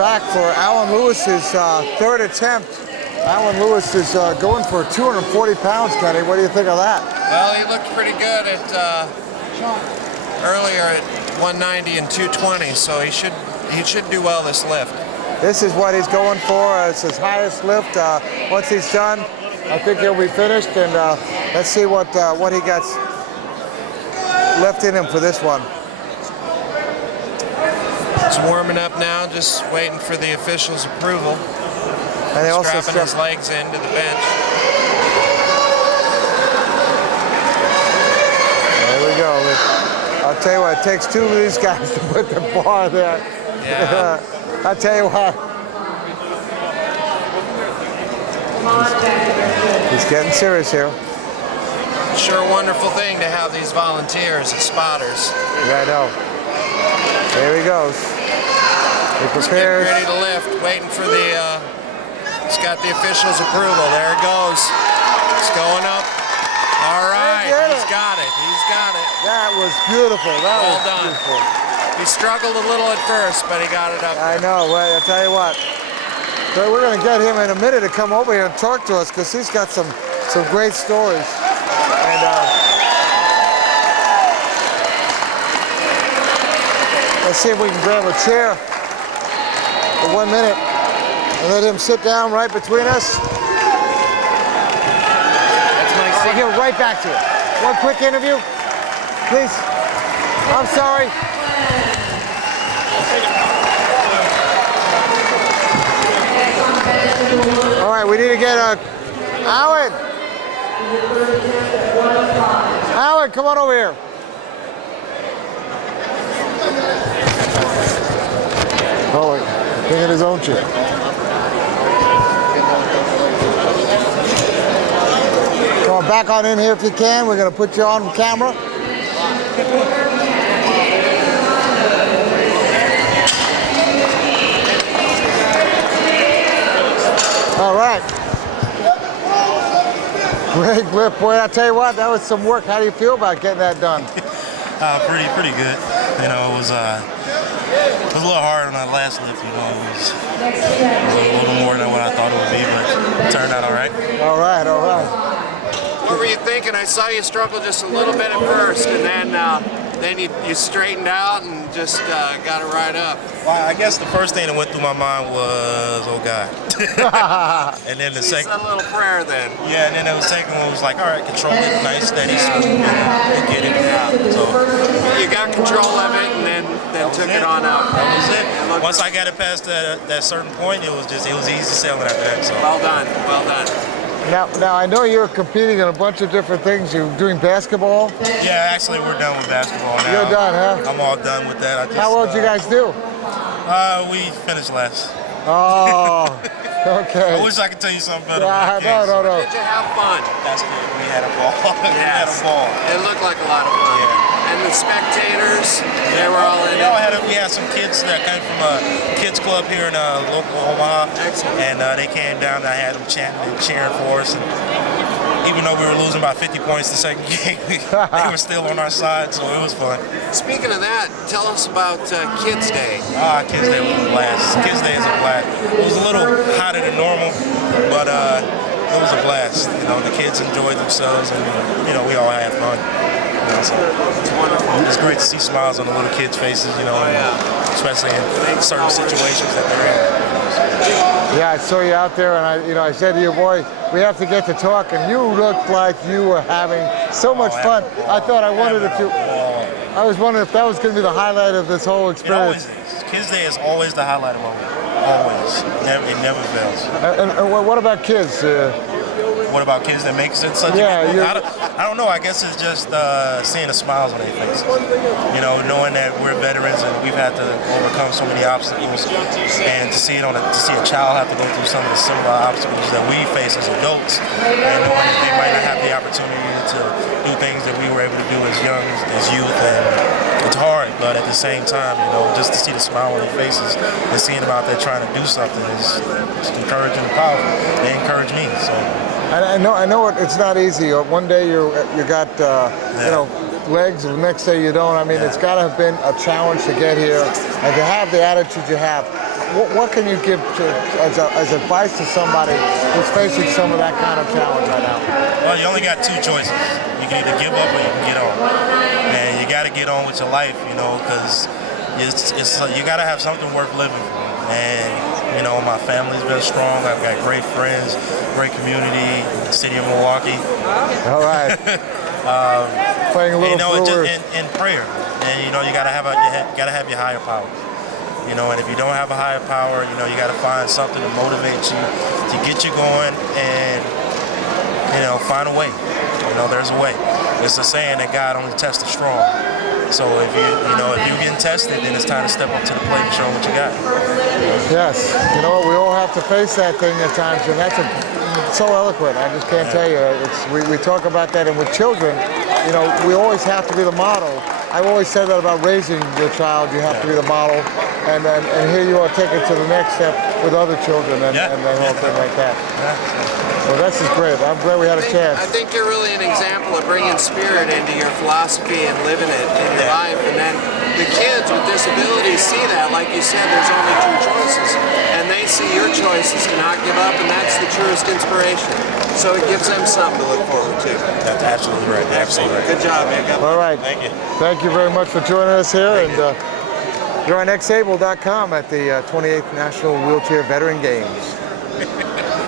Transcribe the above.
back for Alan Lewis's third attempt. Alan Lewis is going for 240 pounds, Kenny. What do you think of that? Well, he looked pretty good at earlier at 190 and 220, so he should do well this lift. This is what he's going for. It's his highest lift. Once he's done, I think he'll be finished. And let's see what he gets left in him for this one. He's warming up now, just waiting for the officials' approval. And they also strapping his legs into the bench. There we go. I'll tell you what, it takes two of these guys to put the bar there. Yeah. I'll tell you what. He's getting serious here. Sure a wonderful thing to have these volunteers as spotters. Yeah, I know. There he goes. He prepares. He's getting ready to lift, waiting for the, he's got the officials' approval. There it goes. It's going up. All right, he's got it. He's got it. That was beautiful. That well was done. Beautiful. He struggled a little at first, but he got it up there. I know. Well, I'll tell you what. So we're going to get him in a minute to come over here and talk to us because he's got some great stories. And let's see if we can grab a chair for 1 minute and let him sit down right between us. That's my I'll give it right back to you. One quick interview, please. I'm sorry. All right, we need to get Alan. Alan, come on over here. Oh, wait. Taking his own chair. Come on, back on in here if you can. We're going to put you on camera. All right. Great lift, boy. I tell you what, that was some work. How do you feel about getting that done? Pretty good. You know, it was a little hard on that last lift. You know, it was a little more than what I thought it would be, but it turned out all right. All right, all right. What were you thinking? I saw you struggle just a little bit at first, and then you straightened out and just got it right up. Well, I guess the first thing that went through my mind was, oh God. And then the second. You said a little prayer then. Yeah, and then the second one was like, all right, control it, nice, steady, smooth, and get it. So you got control of it, and then took it on out. That was it. Once I got it past that certain point, it was easy sailing after that. So. Well done, well done. Now I know you're competing in a bunch of different things. You're doing basketball. Yeah, actually, we're done with basketball now. You're done, huh? I'm all done with that. How well did you guys do? We finished last. Oh, okay. I wish I could tell you something better. Yeah, no. Did you have fun? That's good. We had a ball. We had a ball. It looked like a lot of fun. Yeah. And the spectators, they were all in it. We had some kids that came from a kids club here in local Omaha. Excellent. And they came down and I had them chanting and cheering for us. And even though we were losing by 50 points the second game, they were still on our side, so it was fun. Speaking of that, tell us about Kids Day. Kids Day was a blast. Kids Day is a blast. It was a little hotter than normal, but it was a blast. You know, the kids enjoyed themselves, and you know, we all had fun. You know, so It's wonderful. it's great to see smiles on the little kids' faces. You know, especially in certain situations that they're in. Yeah, I saw you out there, and I said to you, boy, we have to get to talk, and you looked like you were having so much fun. I was wondering if that was going to be the highlight of this whole experience. It always is. Kids Day is always the highlight of our week. Always. It never fails. And what about kids? What about kids that makes it such Yeah, I don't know. I guess it's just seeing the smiles on their faces. You know, knowing that we're veterans and we've had to overcome so many obstacles, and to see a child have to go through some of the similar obstacles that we face as adults, and knowing that they might not have the opportunity to do things that we were able to do as young, as youth, and it's hard, but at the same time, you know, just to see the smile on their faces and seeing them out there trying to do something is encouraging and powerful. They encourage me, so. I know it's not easy. One day you got you know, legs, and the next day you don't. I mean, it's got to have been a challenge to get here and to have the attitude you have. what can you give as advice to somebody who's facing some of that kind of challenge right now? Well, you only got two choices. You can either give up or you can get on. And you got to get on with your life, you know, because you got to have something worth living for. And, you know, my family's been strong. I've got great friends, great community in the city of Milwaukee. All right. Playing a little, you know, just in prayer. And, you know, you got to have your higher power. You know, and if you don't have a higher power, you know, you got to find something to motivate you, to get you going, and, you know, find a way. You know, there's a way. It's a saying that God only tests the strong. So if you're getting tested, then it's time to step up to the plate and show them what you got. Yes. You know what? We all have to face that thing at times, and that's so eloquent. I just can't tell you. We talk about that, and with children, you know, we always have to be the model. I've always said that about raising your child. You have to be the model, and here you are taking it to the next step with other children and the whole thing like that. Well, this is great. I'm glad we had a chance. I think you're really an example of bringing spirit into your philosophy and living it in your life. And then the kids with disabilities see that. Like you said, there's only two choices. And they see your choices to not give up, and that's the truest inspiration. So it gives them something to look forward to. That's absolutely right. Excellent. Good job, man. All right. Thank you. Thank you very much for joining us here. And join xable.com at the 28th National Wheelchair Veteran Games.